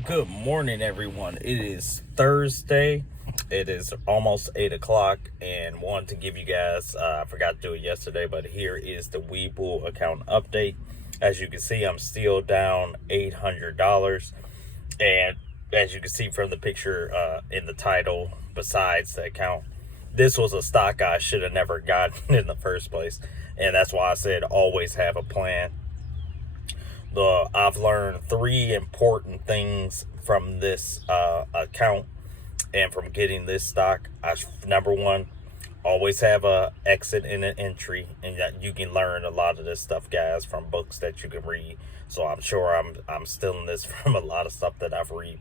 Good morning, everyone. It is Thursday. It is almost 8 o'clock, and wanted to give you guys, I forgot to do it yesterday, but here is the Webull account update. As you can see, I'm still down $800. And as you can see from the picture in the title, besides the account, this was a stock I should have never gotten in the first place. And that's why I said always have a plan. I've learned three important things from this account and from getting this stock. Number one, always have a exit and an entry, and that you can learn a lot of this stuff, guys, from books that you can read. So I'm sure I'm stealing this from a lot of stuff that I've read.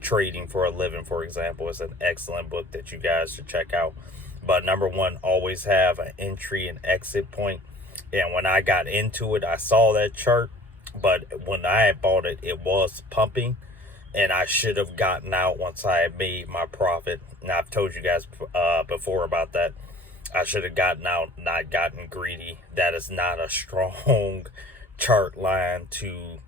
Trading for a Living, for example, is an excellent book that you guys should check out. But number one, always have an entry and exit point. And when I got into it, I saw that chart, but when I had bought it, it was pumping, and I should have gotten out once I had made my profit. And I've told you guys before about that. I should have gotten out, not gotten greedy. That is not a strong chart line to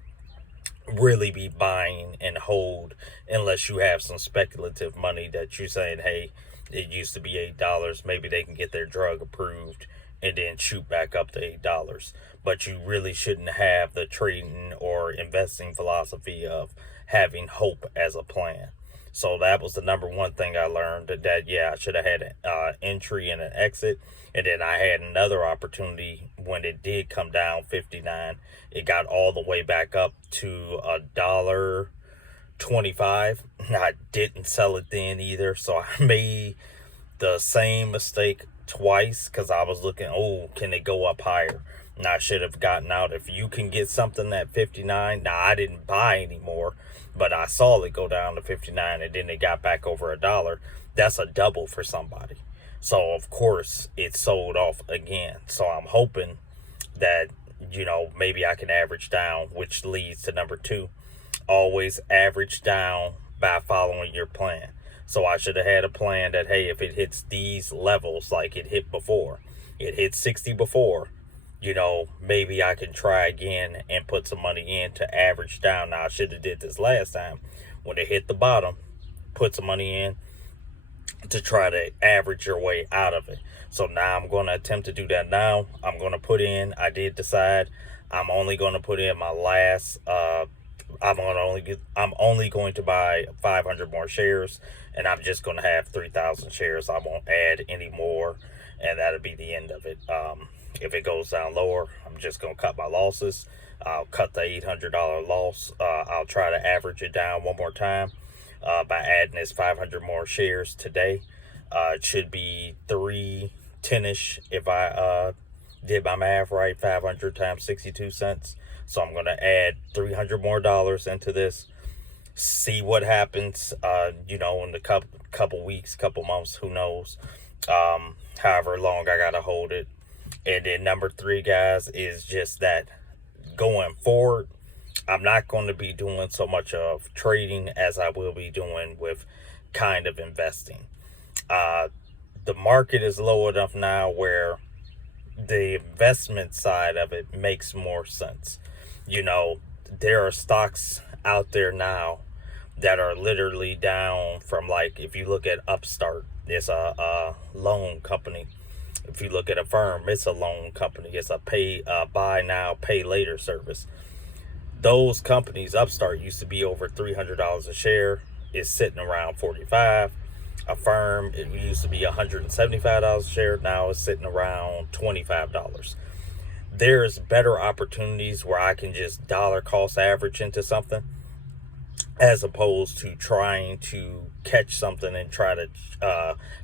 really be buying and hold unless you have some speculative money that you're saying, hey, it used to be $8, maybe they can get their drug approved and then shoot back up to $8. But you really shouldn't have the trading or investing philosophy of having hope as a plan. So that was the number one thing I learned, that yeah, I should have had an entry and an exit. And then I had another opportunity when it did come down 59. It got all the way back up to $1.25. I didn't sell it then either. So I made the same mistake twice because I was looking, oh, can it go up higher? And I should have gotten out. If you can get something at 59, now I didn't buy anymore, but I saw it go down to 59 and then it got back over $1. That's a double for somebody. So of course it sold off again. So I'm hoping that, maybe I can average down, which leads to number two. Always average down by following your plan. So I should have had a plan that, hey, if it hits these levels like it hit before, it hit 60 before, maybe I can try again and put some money in to average down. Now, I should have did this last time when it hit the bottom, put some money in to try to average your way out of it. So now I'm going to attempt to do that now. I'm going to put in, I did decide I'm only going to put in my last, I'm only going to buy 500 more shares, and I'm just going to have 3,000 shares. I won't add any more, and that'll be the end of it. If it goes down lower, I'm just going to cut my losses. I'll cut the $800 loss. I'll try to average it down one more time by adding this 500 more shares today. It should be 310-ish if I did my math right. 500 times 62 cents. So I'm going to add $300 more into this, see what happens, in the couple weeks, couple months, who knows, however long I got to hold it. And then number three, guys, is just that going forward, I'm not going to be doing so much of trading as I will be doing with kind of investing. The market is low enough now where the investment side of it makes more sense. There are stocks out there now that are literally down from, like, if you look at Upstart, it's a loan company. If you look at a firm, it's a loan company. It's a buy now, pay later service. Those companies, Upstart used to be over $300 a share. It's sitting around 45. A firm, it used to be $175 a share. Now it's sitting around $25. There's better opportunities where I can just dollar cost average into something as opposed to trying to catch something and try to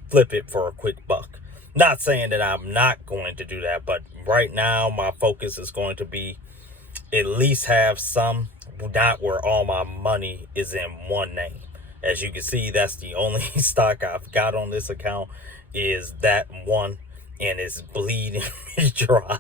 flip it for a quick buck. Not saying that I'm not going to do that, but right now my focus is going to be at least have some, not where all my money is in one name. As you can see, that's the only stock I've got on this account is that one, and it's bleeding me dry.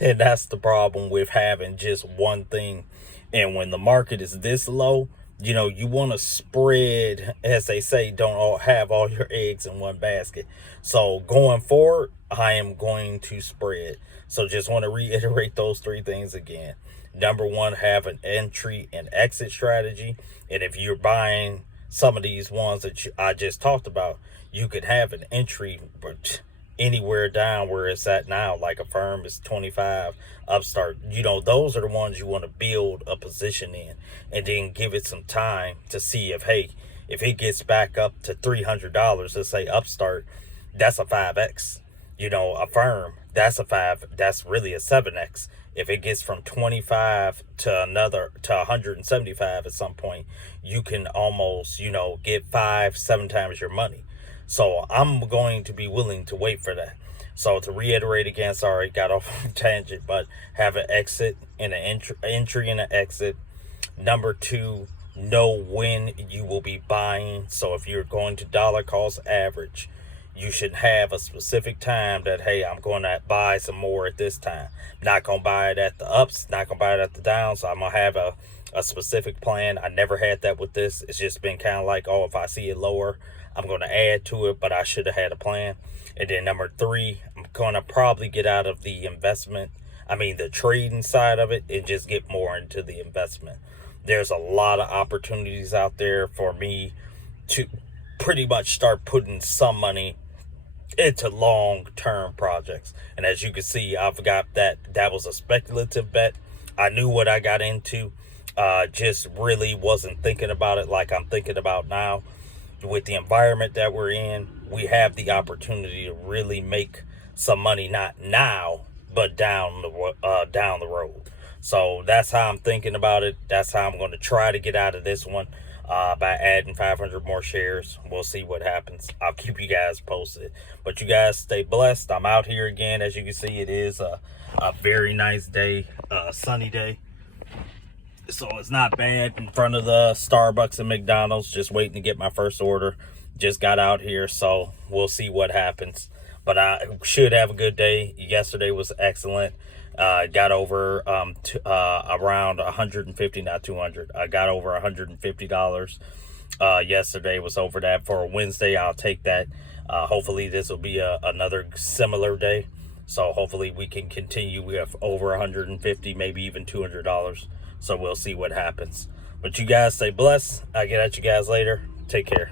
And that's the problem with having just one thing. And when the market is this low, you want to spread, as they say, don't all have all your eggs in one basket. So going forward, I am going to spread. So just want to reiterate those three things again. Number one, have an entry and exit strategy. And if you're buying some of these ones that I just talked about, you could have an entry anywhere down where it's at now, like a firm is 25, upstart. Those are the ones you want to build a position in, and then give it some time to see if, hey, if it gets back up to $300, let's say upstart, that's a 5x. A firm, that's really a 7x. If it gets from 25 to 175 at some point, you can almost, get 5-7 times your money. So I'm going to be willing to wait for that. So to reiterate again, sorry, got off on a tangent, but have an exit and an entry and an exit. Number two, know when you will be buying. So if you're going to dollar cost average, you should have a specific time that, hey, I'm going to buy some more at this time. Not going to buy it at the ups, not going to buy it at the downs. So I'm going to have a specific plan. I never had that with this. It's just been kind of like, oh, if I see it lower, I'm going to add to it, but I should have had a plan. And then number three, I'm going to probably get out of the the trading side of it, and just get more into the investment. There's a lot of opportunities out there for me to pretty much start putting some money into long-term projects. And as you can see, I've got that was a speculative bet. I knew what I got into, just really wasn't thinking about it like I'm thinking about now. With the environment that we're in, we have the opportunity to really make some money, not now, but down the road. So that's how I'm thinking about it. That's how I'm going to try to get out of this one, by adding 500 more shares. We'll see what happens. I'll keep you guys posted. But you guys stay blessed. I'm out here again. As you can see, it is a very nice day, sunny day. So it's not bad in front of the Starbucks and McDonald's, just waiting to get my first order. Just got out here, so we'll see what happens. But I should have a good day. Yesterday was excellent. Got over around 150, not 200. I got over $150. Yesterday was over that. For a Wednesday, I'll take that. Hopefully this will be another similar day. So hopefully we can continue. We have over 150, maybe even $200. So we'll see what happens. But you guys stay blessed. I'll get at you guys later. Take care.